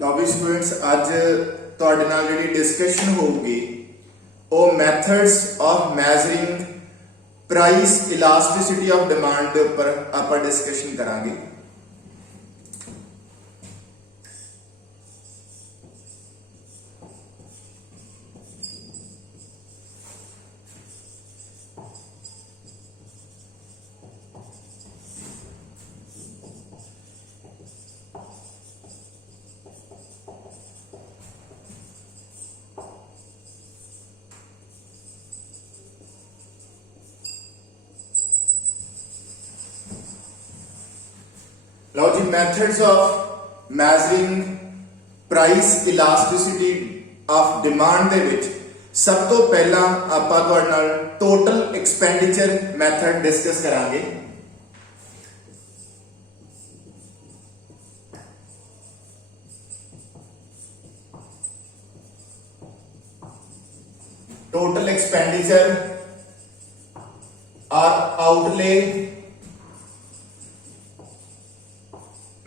ਲਓ ਵੀ ਸਟੂਡੈਂਟਸ ਅੱਜ ਤੁਹਾਡੇ ਨਾਲ ਜਿਹੜੀ ਡਿਸਕਸ਼ਨ ਹੋਊਗੀ ਉਹ methods of measuring price elasticity of demand ਦੇ ਉੱਪਰ ਆਪਾਂ ਡਿਸਕਸ਼ਨ ਕਰਾਂਗੇ। ਲਓ ਜੀ methods of measuring price elasticity of demand ਦੇ ਵਿੱਚ ਸਭ ਤੋਂ ਪਹਿਲਾਂ ਆਪਾਂ ਤੁਹਾਡੇ ਨਾਲ ਟੋਟਲ ਐਕਸਪੈਂਡੀਚਰ ਮੈਥਡ ਡਿਸਕਸ ਕਰਾਂਗੇ। टोटल एक्सपेंडिचर और आउटले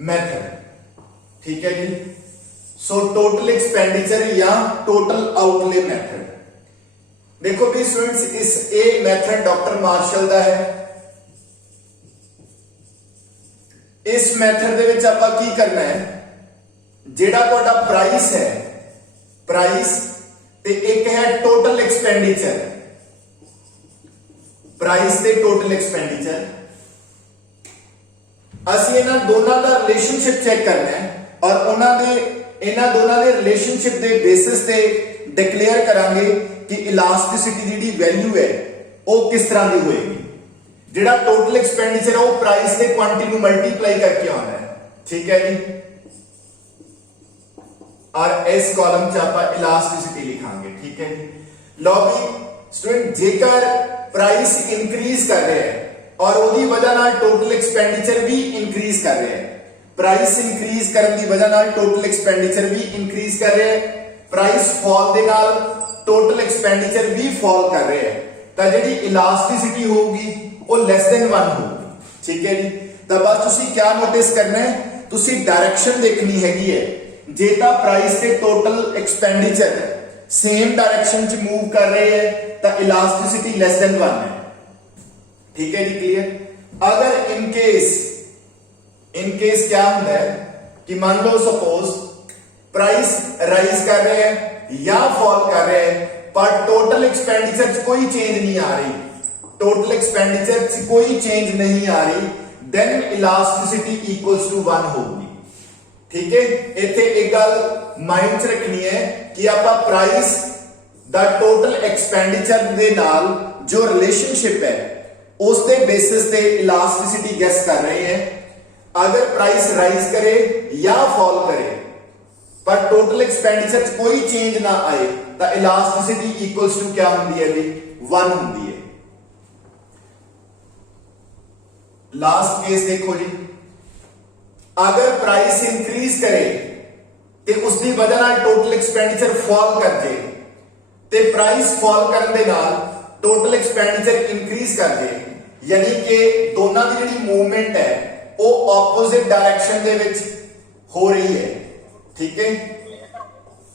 मेथड, ठीक है जी। सो टोटल एक्सपेंडिचर या टोटल आउटले मेथड, देखो भी स्टूडेंट्स इस ए मेथड डॉक्टर मार्शल का है। इस मेथड दे विच आपां की करना है, जेड़ा तुहाडा प्राइस है, प्राइस ते एक है टोटल एक्सपेंडिचर, प्राइस ते टोटल एक्सपेंडिचर, ਅਸੀਂ ਇਹਨਾਂ ਦੋਨਾਂ ਦਾ ਰਿਲੇਸ਼ਨਸ਼ਿਪ ਚੈੱਕ ਕਰਨਾ ਹੈ ਔਰ ਇਹਨਾਂ ਦੋਨਾਂ ਦੇ ਰਿਲੇਸ਼ਨਸ਼ਿਪ ਦੇ ਬੇਸਿਸ ਤੇ ਡਿਕਲੇਅਰ ਕਰਾਂਗੇ ਕਿ ਇਲਾਸਟਿਸਿਟੀ ਦੀ ਜਿਹੜੀ ਵੈਲਿਊ ਹੈ ਉਹ ਕਿਸ ਤਰ੍ਹਾਂ ਦੀ ਹੋਏਗੀ। ਜਿਹੜਾ ਟੋਟਲ ਐਕਸਪੈਂਡੀਚਰ ਹੈ ਉਹ ਪ੍ਰਾਈਸ ਤੇ ਕੁਆਂਟੀਟੀ ਨੂੰ ਮਲਟੀਪਲਾਈ ਕਰਕੇ ਆਉਂਦਾ ਹੈ, ਠੀਕ ਹੈ ਜੀ। और इस कॉलम च आप इलास्टिसिटी लिखांगे, ठीक है जी। लो भी स्टूडेंट जेकर प्राइस इंक्रीज कर रहे हैं और उसकी वजह नाल टोटल एक्सपेंडिचर भी इंक्रीज कर रहे हैं, प्राइस इंक्रीज करने की वजह नाल टोटल एक्सपेंडिचर भी इंक्रीज कर रहे हैं, प्राइस फॉल दे नाल टोटल एक्सपेंडिचर भी फॉल कर रहे हैं, तो जिहड़ी इलास्टिसिटी होगी वो लेस देन 1 होगी, ठीक है जी। तो बस तुसी क्या नोटिस करना है, तुसी डायरेक्शन देखनी हैगी है। जे तो प्राइस के टोटल एक्सपेंडिचर सेम डायरेक्शन च मूव कर रहे हैं तो इलास्टिसिटी लेस देन 1 है, ठीक है जी, क्लियर। अगर इन केस क्या होता है कि मान लो सपोज प्राइस राइज कर रहे हैं या फॉल कर रहे हैं पर टोटल एक्सपेंडिचर च कोई चेंज नहीं आ रही, टोटल एक्सपेंडिचर च कोई चेंज नहीं आ रही, देन इलास्टिसिटी इक्वल्स टू 1 होगी, ठीक है। इत्थे एक गल माइंड च रखनी है कि आपां प्राइस दा टोटल एक्सपेंडिचर दे नाल जो रिलेशनशिप है उस दे बेसिस ते इलास्टिसिटी गेस कर रहे हैं। अगर प्राइस राइज करे या फॉल करे पर टोटल एक्सपेंडिचर च कोई चेंज ना आए तो इलास्टिसिटी इक्वल्स टू क्या होंदी है जी, 1 होंदी है। लास्ट केस देखो जी, अगर प्राइस इंक्रीज करे ते उसकी वजह नाल टोटल एक्सपेंडिचर फॉल कर जाए ते प्राइस फॉल करने दे नाल टोटल एक्सपेंडिचर इंक्रीज कर जाए, यानी कि दोनों की जिहड़ी मूवमेंट है वो ऑपोजिट डायरेक्शन दे विच हो रही है, ठीक है।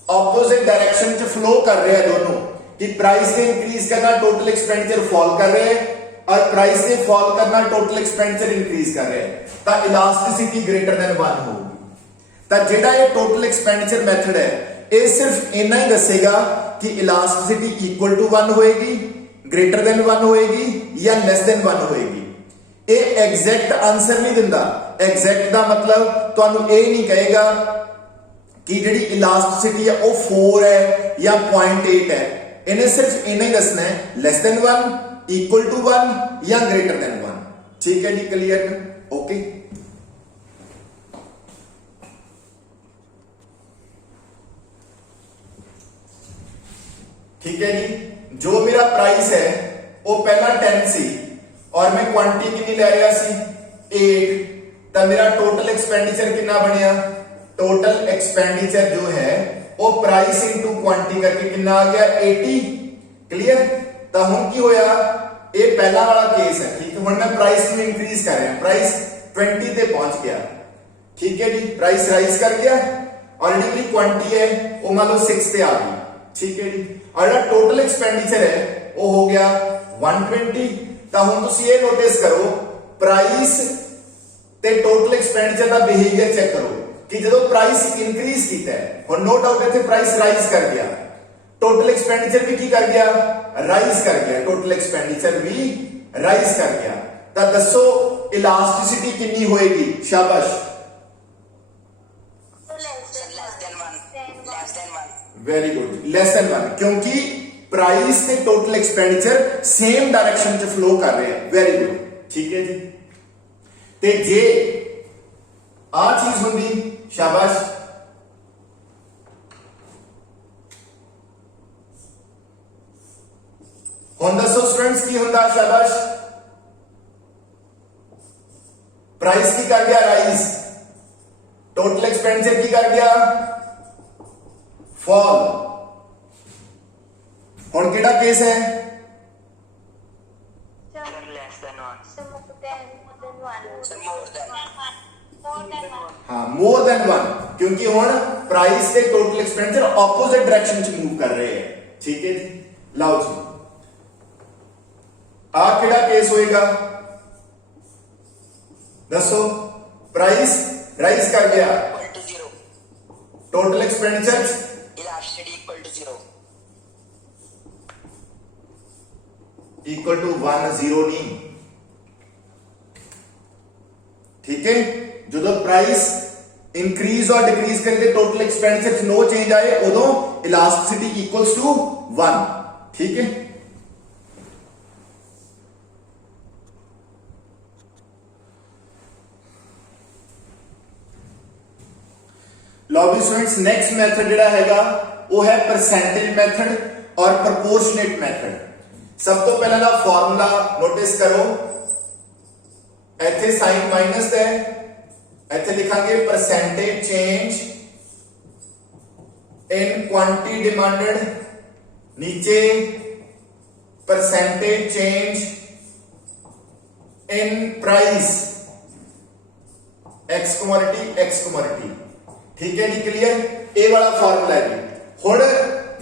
ऑपोजिट डायरेक्शन च फ्लो कर रहे हैं दोनों, कि प्राइस ने इंक्रीज करना टोटल एक्सपेंडिचर फॉल कर रहे हैं और प्राइस से फॉल करना टोटल एक्सपेंडिचर इंक्रीज कर रहे हैं, तो इलास्टिसिटी ग्रेटर देन 1 होगी। तो जेड़ा ये टोटल एक्सपेंडिचर मेथड है ये सिर्फ इतना ही दसेगा कि इलास्टिसिटी इक्वल टू 1 होएगी, ग्रेटर देन 1 होएगी या लेस देन 1 होएगी। ये एग्जैक्ट आंसर नहीं दिंदा, एग्जैक्ट दा मतलब तुहानू ये नहीं कहेगा कि जिहड़ी इलास्टिसिटी है वो 4 है या 0.8 है, इन्हें सिर्फ इतना ही दसना है लेस देन 1, इक्वल टू 1 या ग्रेटर देन 1, ठीक है जी, क्लियर, ओके। ठीक है जी, जो मेरा प्राइस है वो पहला 10 सी और मैं क्वांटिटी कितनी ले रहा सी 8, तो मेरा टोटल एक्सपेंडिचर कितना बनया, टोटल एक्सपेंडिचर जो है वो प्राइस इनटू क्वांटिटी करके कितना आ गया 80, क्लियर। तो हुण की होया, ये पहला वाला केस है, ठीक है। हुण मैं प्राइस में इंक्रीज कर रहा, प्राइस 20 ते पहुंच गया, ठीक है जी, प्राइस राइज कर गया ऑलरेडी मेरी क्वांटिटी है वो मान लो 6 पे आ गई, ठीक है जी। और जो टोटल एक्सपेंडिचर है वो हो गया 120। तो हुण तुसीं ये नोटिस करो प्राइस ते टोटल एक्सपेंडिचर का बिहेवियर चेक करो कि जो प्राइस इंक्रीज किया है, और नो डाउट इतने प्राइस राइज कर गया, टोटल एक्सपेंडिचर भी की कर गया, राइज कर गया, टोटल एक्सपेंडिचर भी राइज कर गया। तो दसो इलास्टिसिटी कितनी होएगी? शाबाश, वेरी गुड, लेस देन 1, क्योंकि प्राइस ते टोटल एक्सपेंडिचर सेम डायरेक्शन च फ्लो कर रहे हैं। वेरी गुड, ठीक है जी। ते जे आ चीज होंगी, शाबाश, हुण दसो स्टूडेंट्स की होंदा? शाबाश, प्राइस की कर गया राइज, टोटल एक्सपेंडिचर की कर गया फॉल। हुण केड़ा केस है? हाँ, मोर देन 1, क्योंकि हुण प्राइस से टोटल एक्सपेंडिचर ऑपोजिट डायरेक्शन च मूव कर रहे हैं, ठीक है जी। लाओ जी, आ केड़ा केस होएगा? दसो, प्राइस राइज कर गया, टोटल एक्सपेंडिचर इक्वल टू 1 0 नहीं, ठीक है। जो प्राइस इंक्रीज और डिक्रीज करके टोटल एक्सपेंडिचर नो चेंज आए उदों इलास्टिसिटी इक्वल्स टू 1, ठीक है। लो भी स्टूडेंट्स, नेक्स्ट मेथड जिहड़ा हैगा वो है परसेंटेज मेथड और प्रपोर्शनेट मेथड। सब तो पहला दा फॉर्मूला नोटिस करो, इथे साइन माइनस है, इथे लिखांगे percentage change in quantity demanded, नीचे percentage change in price, X commodity, ठीक है जी, क्लियर। ए वाला फॉर्मूला है जी। हुण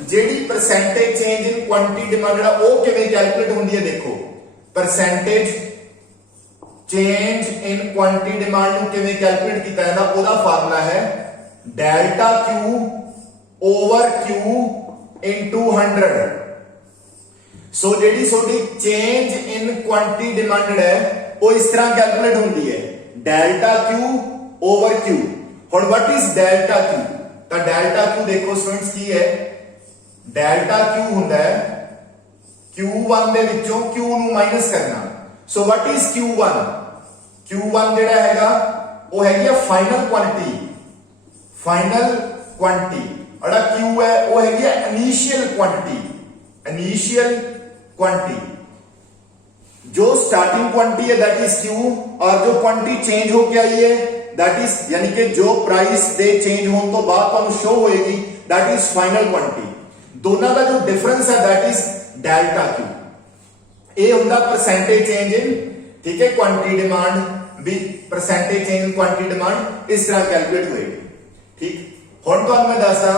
JD percentage change in quantity demanded वो किवें कैलकुलेट होंदी है? देखो, percentage change in quantity demand ਨੂੰ ਕਿਵੇਂ ਕੈਲਕੂਲੇਟ ਕੀਤਾ ਜਾਂਦਾ? ਉਹਦਾ ਫਾਰਮੂਲਾ ਹੈ delta Q over Q into 100। ਸੋ ਜਿਹੜੀ ਤੁਹਾਡੀ ਚੇਂਜ ਇਨ ਕੁਆਂਟੀਟੀ ਡਿਮਾਂਡਡ ਹੈ ਉਹ ਇਸ ਤਰ੍ਹਾਂ ਕੈਲਕੂਲੇਟ ਹੁੰਦੀ ਹੈ, ਡੈਲਟਾ Q ਓਵਰ Q। ਹੁਣ ਵਾਟ ਇਜ਼ ਡੈਲਟਾ Q? ਤਾਂ ਡੈਲਟਾ Q ਦੇਖੋ ਸਟੂਡੈਂਟਸ ਕੀ ਹੈ, ਡੈਲਟਾ Q ਹੁੰਦਾ ਹੈ Q1 ਦੇ ਵਿੱਚੋਂ Q ਨੂੰ ਮਾਈਨਸ ਕਰਨਾ। So what is Q1? Q1 जेड़ा हैगा वो हैगी फाइनल क्वांटिटी, और Q है वो हैगी इनिशियल क्वांटिटी। जो स्टार्टिंग क्वांटिटी है दैट इज Q, और जो क्वांटिटी चेंज होके आई है दैट इज, यानी कि जो प्राइस दे चेंज होने तो बाद तुहानू शो होएगी दैट इज फाइनल क्वांटिटी। दोनों का जो डिफरेंस है दैट इज डेल्टा Q। ए होंदा परसेंटेज चेंज इन, ठीक है, क्वांटिटी डिमांड भी percentage change in quantity demand इस तरह कैलकुलेट होएगी, ठीक। हुण तुहानू मैं दसदा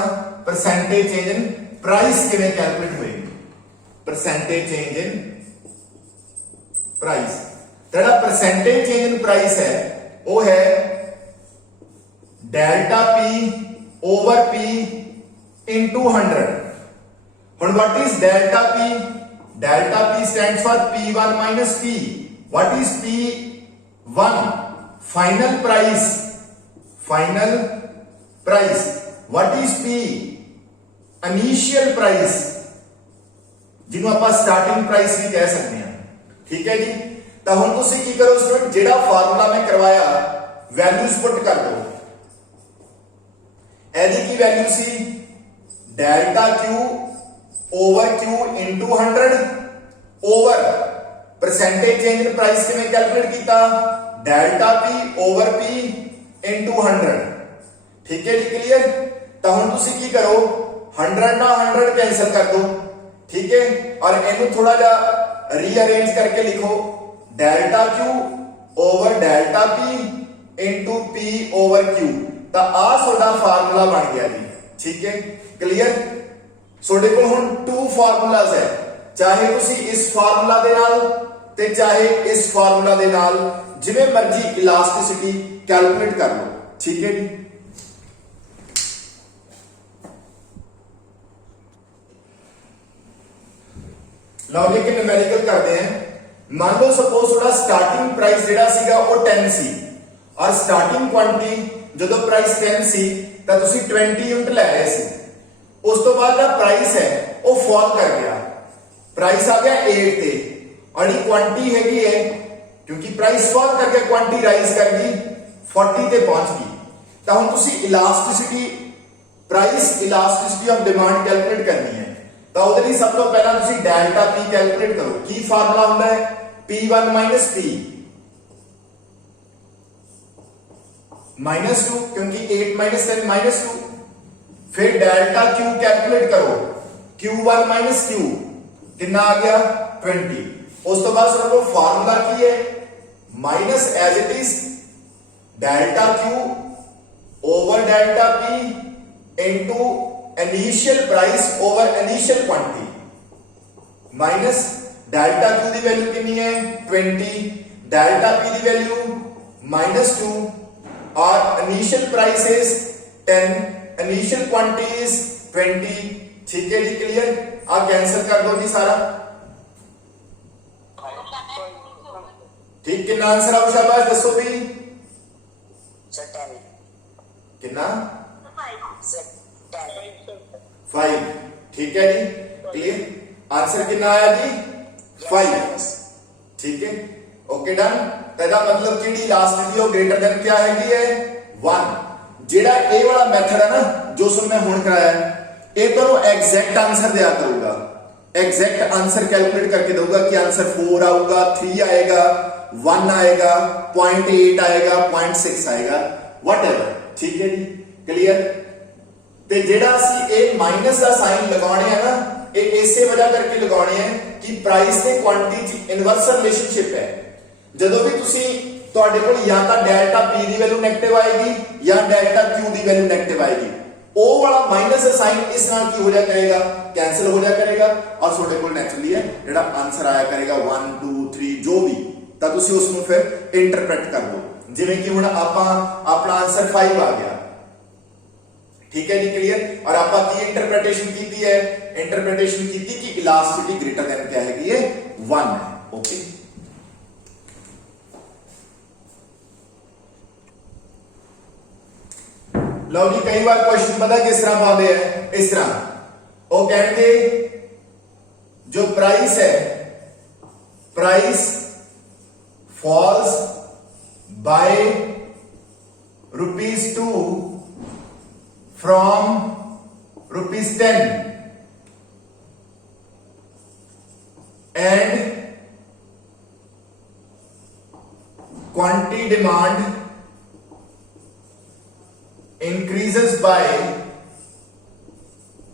परसेंटेज चेंज इन प्राइस किवें कैलकुलेट होएगी। परसेंटेज चेंज इन प्राइस, जेड़ा परसेंटेज चेंज इन प्राइस है वो है delta P over P into 100। हुण what is delta P? Delta P stands for P1 minus P. What is P1? Final price. What is P? Initial price, जिन्हों आप starting price भी कह सकते हैं, ठीक है जी। तो हुण तुसीं की करो स्टूडेंट, जेड़ा फार्मूला मैं करवाया वैल्यूज पुट कर दो। एदी की वैल्यू सी delta Q over Q into 100 over percentage change in price किवें कैलकुलेट कीता? Delta P over P into 100, ठीक है जी, क्लियर। तो हुण तुसीं की करो 100 ना 100 कैंसिल कर दो, ठीक है, और इनू थोड़ा जा रीअरेंज करके लिखो delta Q over delta P into P over Q। ਤਾਂ ਆ ਤੁਹਾਡਾ ਫਾਰਮੂਲਾ ਬਣ ਗਿਆ ਜੀ। ਠੀਕ ਹੈ, ਕਲੀਅਰ। ਤੁਹਾਡੇ ਕੋਲ ਹੁਣ 2 ਫਾਰਮੂਲਾਜ਼ ਹੈ, ਚਾਹੇ ਤੁਸੀਂ ਇਸ ਫਾਰਮੂਲਾ ਦੇ ਨਾਲ ਤੇ ਚਾਹੇ ਇਸ ਫਾਰਮੂਲਾ ਦੇ ਨਾਲ ਜਿਵੇਂ ਮਰਜ਼ੀ ਇਲਾਸਟਿਸਿਟੀ ਕੈਲਕੂਲੇਟ ਕਰ ਲਓ। ਠੀਕ ਹੈ ਜੀ। ਲਓ ਜੀ, ਕਿ ਨਿਊਮੈਰੀਕਲ ਕਰਦੇ ਹਾਂ। ਮੰਨ ਲਓ ਸਪੋਜ਼ ਤੁਹਾਡਾ ਸਟਾਰਟਿੰਗ ਪ੍ਰਾਈਸ ਜਿਹੜਾ ਸੀਗਾ ਉਹ 10 ਸੀ ਔਰ ਸਟਾਰਟਿੰਗ ਕੁਆਂਟੀਟੀ ਜਦੋਂ ਪ੍ਰਾਈਸ 10 ਸੀ ਤਾਂ ਤੁਸੀਂ 20 ਯੂਨਿਟ ਲੈ ਰਹੇ ਸੀ। ਉਸ ਤੋਂ ਬਾਅਦ ਦਾ ਪ੍ਰਾਈਸ ਹੈ ਉਹ ਫਾਲ ਕਰ ਗਿਆ, ਪ੍ਰਾਈਸ ਆ ਗਿਆ 8 ਤੇ ਔਰ ਇਹ ਕੁਆਂਟੀਟੀ ਹੈਗੀ ਹੈ, ਕਿਉਂਕਿ ਪ੍ਰਾਈਸ ਫਾਲ ਕਰਕੇ ਕੁਆਂਟੀਟੀ ਰਾਈਜ਼ ਕਰ ਗਈ 40 ਤੇ ਪਹੁੰਚ ਗਈ। ਤਾਂ ਹੁਣ ਤੁਸੀਂ ਇਲਾਸਟਿਸਿਟੀ price elasticity of demand calculate ਕਰਨੀ ਹੈ। ਤਾਂ ਉਹਦੇ ਲਈ ਸਭ ਤੋਂ ਪਹਿਲਾਂ ਤੁਸੀਂ ਡੈਲਟਾ P ਕੈਲਕੂਲੇਟ ਕਰੋ। ਕੀ ਫਾਰਮੂਲਾ ਹੁੰਦਾ ਹੈ? P1 - P -2, क्योंकि 8 - 10 -2। फिर डेल्टा Q कैलकुलेट करो, Q1 - Q कितना आ गया 20। उस तो बाद सबको फार्मूला की है minus as it is delta Q over delta P into initial price over initial quantity minus delta Q की वैल्यू कितनी है 20, डेल्टा P की वैल्यू -2 और initial price is 10, initial quantity is 20। ठीक है जी, क्लियर। आप कैंसिल कर दो जी सारा। ठीक, कितना आंसर आओ शाबाश दसो भी कितना 5। ठीक है जी, क्लियर। आंसर कितना आया जी 5। ठीक है, ओके डन। तेरा मतलब ਜਿਹੜੀ ਲਾਸਟ ਉਹ ग्रेटर देन क्या हैगी है 1। ਜਿਹੜਾ ਇਹ ਵਾਲਾ ਮੈਥਡ ਹੈ ਨਾ ਜੋ ਸੁਣ ਮੈਂ ਹੁਣ ਕਰਾਇਆ ਇਹ ਤੁਹਾਨੂੰ ਐਗਜ਼ੈਕਟ ਆंसर ਦਿਆ ਕਰੂਗਾ, एग्जैक्ट आंसर कैलकुलेट करके दूंगा कि आंसर 4 आऊगा, 3 आएगा, 1 आएगा, 0.8 आएगा, 0.6 आएगा, वटएवर। ठीक है जी, क्लियर। ਤੇ ਜਿਹੜਾ ਅਸੀਂ ਇਹ ਮਾਈਨਸ ਦਾ ਸਾਈਨ ਲਗਾਉਣੇ ਆ ਨਾ ਇਹ ਇਸੇ ਵਜ੍ਹਾ ਕਰਕੇ ਲਗਾਉਣੇ ਆ ਕਿ ਪ੍ਰਾਈਸ ਤੇ ਕੁਆਂਟੀਟੀ ਚ ਇਨਵਰਸ ਰਿਲੇਸ਼ਨਸ਼ਿਪ ਹੈ। ਜਦੋਂ ਵੀ ਤੁਸੀਂ ਤੁਹਾਡੇ ਕੋਲ ਜਾਂ ਤਾਂ ਡੈਲਟਾ P ਦੀ ਵੈਲਿਊ 네ਗੇਟਿਵ ਆਏਗੀ ਜਾਂ ਡੈਲਟਾ Q ਦੀ ਵੈਲਿਊ 네ਗੇਟਿਵ ਆਏਗੀ, ਉਹ ਵਾਲਾ ਮਾਈਨਸ ਦਾ ਸਾਈਨ ਇਸ ਨਾਲ ਕੀ ਹੋ ਜਾ ਕਰੇਗਾ कैंसिल हो जाया करेगा और ਤੁਹਾਡੇ ਕੋਲ ਨੈਚੁਰਲੀ ਹੈ ਜਿਹੜਾ ਆਨਸਰ ਆਇਆ ਕਰੇਗਾ 1 2 3 ਜੋ ਵੀ, ਤਾਂ ਤੁਸੀਂ ਉਸ ਨੂੰ ਫਿਰ ਇੰਟਰਪ੍ਰੀਟ ਕਰ ਲਓ। ਜਿਵੇਂ ਕਿ ਹੁਣ ਆਪਾਂ ਆਪਣਾ ਆਨਸਰ 5 ਆ ਗਿਆ। ठीक है जी, क्लियर। और आप की इंटरप्रिटेशन की है, इंटरप्रिटेशन की कि इलास्टिसिटी ग्रेटर देन क्या है ये 1 है। ओके, लो जी कई बार क्वेश्चन पता किस तरह पाते हैं, इस तरह वो कहेंगे जो प्राइस है price falls by ₹2 from ₹10 and quantity demand increases by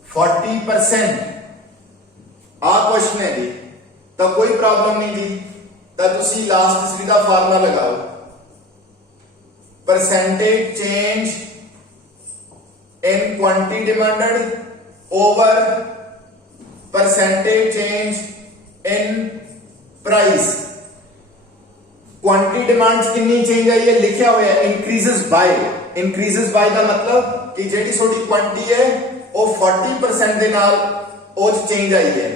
40%। आ क्वेश्चन है जी, तो कोई प्रॉब्लम नहीं जी, तो तुसी इलास्टिसिटी का फार्मूला लगाओ, percentage change in quantity demanded over percentage change in price। quantity demands कितनी चेंज आई है लिखा हुआ है increases by का मतलब कि जेडी थोड़ी क्वांटिटी है वो 40% ਦੇ ਨਾਲ ਉਹ चेंज आई है,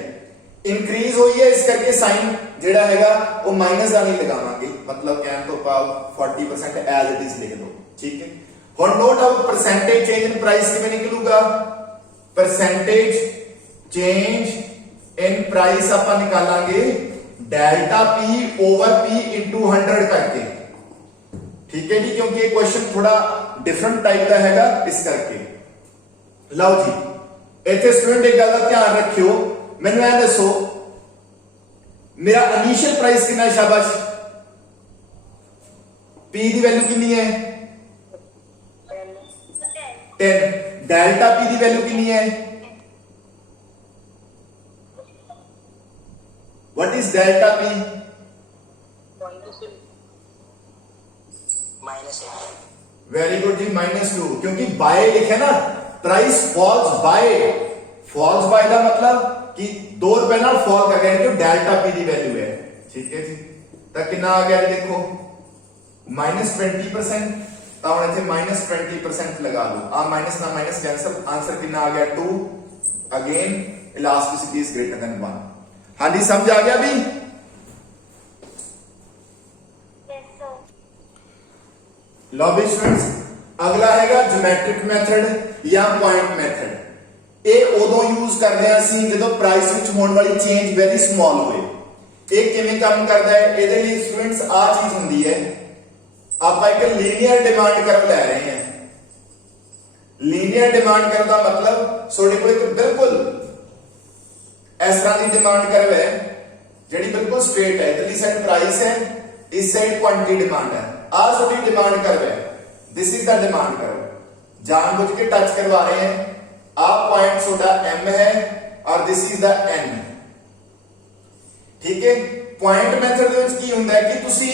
इंक्रीज हुई है, इस करके साइन जेड़ा हैगा वो माइनस का नहीं लगावांगे, मतलब कहने तो भाव 40% एज इट इज लिख दो। ठीक है, और no doubt percentage change in price किਵੇਂ निकलूगा, परसेंटेज चेंज इन प्राइस ਆਪਾਂ निकालांगे delta P over P into 100 करके। ठीक है जी, क्योंकि ये क्वेश्चन थोड़ा डिफरेंट टाइप का हैगा इस करके। लो जी इतने स्टूडेंट एक गल का ध्यान रखियो, मैनू ऐ दसो मेरा इनिशियल प्राइस कितना है, शाबाश P की वैल्यू कितनी है 10, डेल्टा P की वैल्यू कितनी है, what is delta P very good जी, -2, क्योंकि बाय लिखे ना, प्राइस फॉल्स बाय का मतलब कि 2 रुपए ना फॉल कर गया, जो डेल्टा पी की वैल्यू है। ठीक है जी, तो कितना आ गया जी, देखो -20%, तो हम इथे -20% लगा दो, आ माइनस ना माइनस कैंसल, आंसर कितना आ गया 2। Again elasticity is greater than 1। हाँ जी, समझ आ गया भी? लो भी स्टूडेंट्स, अगला हैगा ज्योमेट्रिक मेथड या पॉइंट मेथड। ये उदों यूज करते हैं ਅਸੀਂ ਜਦੋਂ प्राइस ਵਿੱਚ ਹੋਣ ਵਾਲੀ ਚੇਂਜ ਵੈਰੀ ਸਮਾਲ ਹੋਏ। ਇਹ ਕਿਵੇਂ ਕੰਮ ਕਰਦਾ ਹੈ? ਇਹਦੇ ਲਈ ਸਟੂਡੈਂਟਸ ਆ ਚੀਜ਼ ਹੁੰਦੀ ਹੈ, ਆਪਾਂ ਇੱਕ ਲੀਨੀਅਰ ਡਿਮਾਂਡ ਕਰਵ ਲੈ ਰਹੇ ਹਾਂ। ਲੀਨੀਅਰ ਡਿਮਾਂਡ ਕਰਵ ਦਾ ਮਤਲਬ ਤੁਹਾਡੇ ਕੋਲ ਇੱਕ ਬਿਲਕੁਲ ਇਸ ਤਰ੍ਹਾਂ ਦੀ ਡਿਮਾਂਡ ਕਰਵ ਹੈ ਜਿਹੜੀ ਬਿਲਕੁਲ ਸਟ੍ਰੇਟ ਹੈ। ਇਧਰਲੀ ਸਾਈਡ ਪ੍ਰਾइस है, इस साइड क्वांटिटी डिमांड है। आ ਤੁਹਾਡੀ डिमांड कर्व है, this is the demand curve. जानबूझ के टच करवा रहे हैं। आ पॉइंट ਤੁਹਾਡਾ M है और दिस इज द N। ठीक है, पॉइंट मेथड ਦੇ ਵਿੱਚ ਕੀ ਹੁੰਦਾ ਹੈ ਕਿ ਤੁਸੀਂ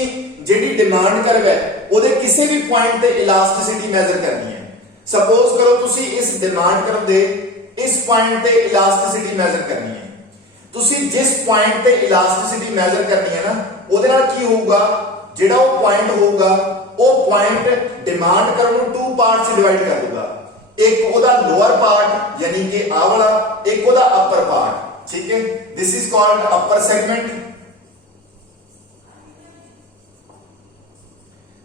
ਜਿਹੜੀ डिमांड कर्व है ਉਹਦੇ ਕਿਸੇ ਵੀ ਪੁਆਇੰਟ ਤੇ ਇਲਾਸਟਿਸਿਟੀ ਮੈਜ਼ਰ ਕਰਨੀ ਹੈ। ਸਪੋਜ਼ ਕਰੋ ਤੁਸੀਂ ਇਸ डिमांड कर्व ਦੇ ਇਸ ਪੁਆਇੰਟ ਤੇ ਇਲਾਸਟਿਸਿਟੀ ਮੈਜ਼ਰ ਕਰਨੀ ਹੈ। ਤੁਸੀਂ ਜਿਸ ਪੁਆਇੰਟ ਤੇ ਇਲਾਸਟਿਸਿਟੀ ਮੈਜ਼ਰ ਕਰਨੀ ਹੈ ਨਾ, ਉਹਦੇ ਨਾਲ ਕੀ ਹੋਊਗਾ, ਜਿਹੜਾ ਉਹ ਪੁਆਇੰਟ ਹੋਊਗਾ ਉਹ ਪੁਆਇੰਟ डिमांड कर्व ਨੂੰ 2 ਪਾਰਟਸ ਚ ਡਿਵਾਈਡ ਕਰ ਦੂਗਾ। ਇੱਕ ਉਹਦਾ ਲੋਅਰ ਪਾਰਟ ਯਾਨੀ ਕਿ ਆਹ ਵਾਲਾ, ਇੱਕ ਉਹਦਾ ਅਪਰ ਪਾਰਟ। ठीक है, this is called upper segment,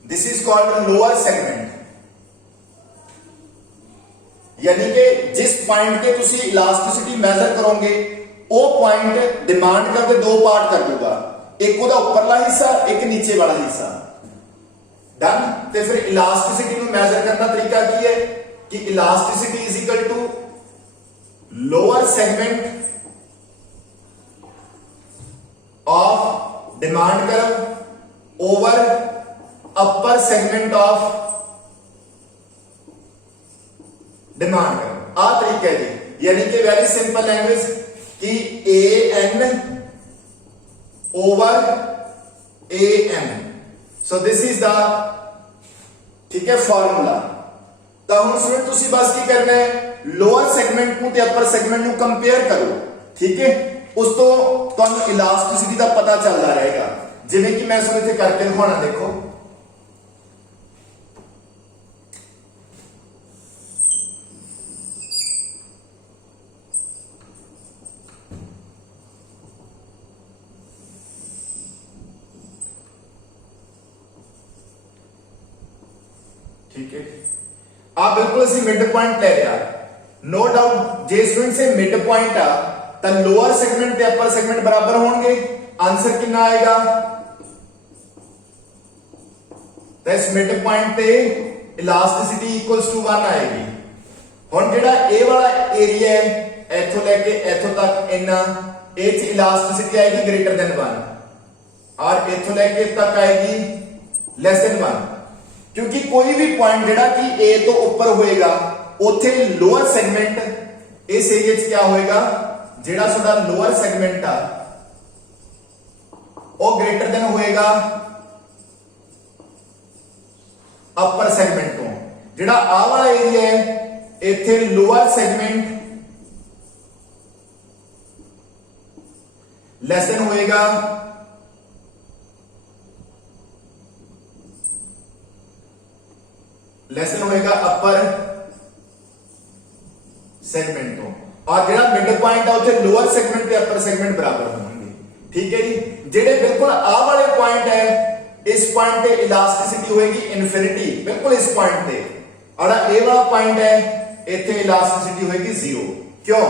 this is called lower segment. यानी कि जिस पॉइंट के तुसी इलास्टिसिटी मेजर करोगे वो पॉइंट डिमांड कर दे 2 पार्ट कर दूंगा, एक ਉਹਦਾ ਉੱਪਰਲਾ ਹਿੱਸਾ, ਇੱਕ नीचे वाला हिस्सा। डन। ਤੇ ਫਿਰ इलास्टिसिटी ਨੂੰ मेजर करना तरीका की है कि elasticity is equal to lower segment of demand curve over upper segment of demand curve। आ तरीका है जी, यानी कि वेरी सिंपल लैंग्वेज कि AN over AM। so this is the, ठीक है, फॉर्मूला। तो हम स्टूडेंट तुसी बस की करना है, लोअर सेगमेंट ਨੂੰ ਤੇ अपर सेगमेंट ਨੂੰ कंपेयर करो। ठीक है, ਉਸ ਤੋਂ ਤੁਹਾਨੂੰ ਇਲਾਸਟਿਸਿਟੀ ਦਾ ਪਤਾ ਚੱਲਦਾ ਰਹੇਗਾ। ਜਿਵੇਂ ਕਿ ਮੈਂ ਤੁਹਾਨੂੰ ਇੱਥੇ ਕਰਕੇ ਦਿਖਾਉਣਾ, ਦੇਖੋ ठीक है, ਆ ਬਿਲਕੁਲ ਅਸੀਂ ਮਿਡ ਪੁਆਇੰਟ ਲੈ ਲਿਆ। नो डाउट ਜੇ ਸਟੂਡੈਂਟ ਸੇ ਮਿਡ ਪੁਆਇੰਟ ਆ ਤਾਂ ਲੋਅਰ ਸੈਗਮੈਂਟ ਤੇ ਅਪਰ ਸੈਗਮੈਂਟ ਬਰਾਬਰ ਹੋਣਗੇ। ਆਨਸਰ ਕਿੰਨਾ ਆਏਗਾ? ਇਸ ਮਿਡ ਪੁਆਇੰਟ ਤੇ ਇਲਾਸਟਿਸਿਟੀ ਇਕੁਅਲਸ ਟੂ 1 ਆਏਗੀ। ਹੁਣ ਜਿਹੜਾ ਇਹ ਵਾਲਾ ਏਰੀਆ ਹੈ ਇੱਥੋਂ ਲੈ ਕੇ ਇੱਥੋਂ ਤੱਕ ਇੰਨਾ, ਇਹ ਚ ਇਲਾਸਟਿਸਿਟੀ ਆਏਗੀ ਗ੍ਰੇਟਰ ਦੇਨ 1 ਔਰ ਇੱਥੋਂ ਲੈ ਕੇ ਤੱਕ ਆਏਗੀ ਲੈਸ ਦੇਨ 1। क्योंकि कोई भी पॉइंट जेड़ा कि A तो ऊपर होएगा, उथे लोअर सेगमेंट इस एरिया च क्या होएगा, जेड़ा साडा लोअर सेगमेंट आ वो ग्रेटर देन होएगा अपर सेगमेंट तो। जेड़ा आ वाला एरिया है इथे लोअर सेगमेंट लेस देन होएगा लेसन होएगा अपर सेगमेंट तो, और जेड़ा मिड पॉइंट है उथे लोअर सेगमेंट ते अपर सेगमेंट बराबर होंगे। ठीक है जी, जेड़े बिल्कुल आ वाले पॉइंट है इस पॉइंट पे इलास्टिसिटी होएगी इन्फिनिटी, बिल्कुल इस पॉइंट पे, और ए वाला पॉइंट है इथे इलास्टिसिटी होएगी 0। क्यों?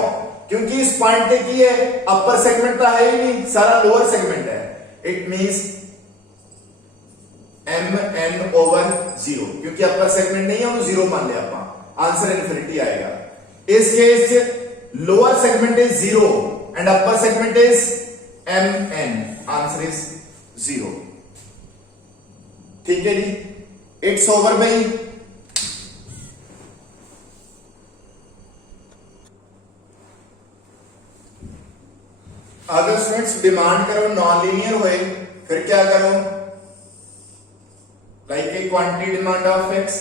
क्योंकि इस पॉइंट पे की है अपर सेगमेंट तो है ही नहीं, सारा लोअर सेगमेंट है। इट मींस MN over 0, क्योंकि अपर सेगमेंट नहीं है उन्हें 0 मान लिया आप, आंसर इन्फिनिटी आएगा। इस case lower segment is 0 and upper segment is MN, answer is 0। ठीक है जी, इट्स ओवर भाई। अगर स्टूडेंट्स डिमांड करो नॉन लीनियर होए फिर क्या करो, like a quantity demand of x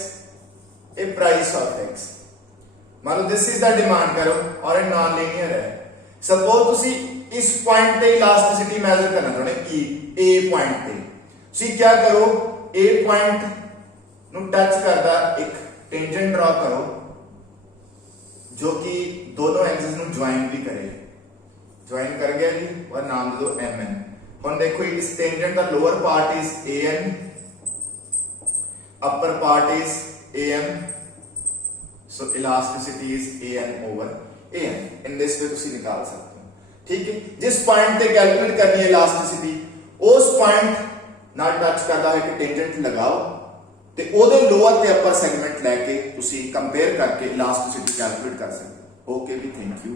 A price of x. मान लो दिस इज द डिमांड करो और ये नॉन लीनियर है। सपोज तुसी इस पॉइंट पे इलास्टिसिटी मेजर करना चाहते ए पॉइंट पे, तुसी क्या करो, ए पॉइंट नु टच करदा एक टेंजेंट ड्रॉ करो जो कि दोनों एक्सिस नु ज्वाइन भी करे। ज्वाइन कर गया जी और नाम दे दो एम एन। हुण देखो इस टेंजेंट दा lower part is A N, upper part is A M, so elasticity is A N over A N. In this way तुसी निकाल सकते हो, ठीक है। जिस पॉइंट पे कैलकुलेट करनी है इलास्टिसिटी, उस पॉइंट नाल टच करदा है कि टेंजेंट लगाओ ते ओदे लोअर ते अपर सेगमेंट लेके तुसी कंपेयर करके इलास्टिसिटी कैलकुलेट कर सकते हो। ओके जी, थैंक यू।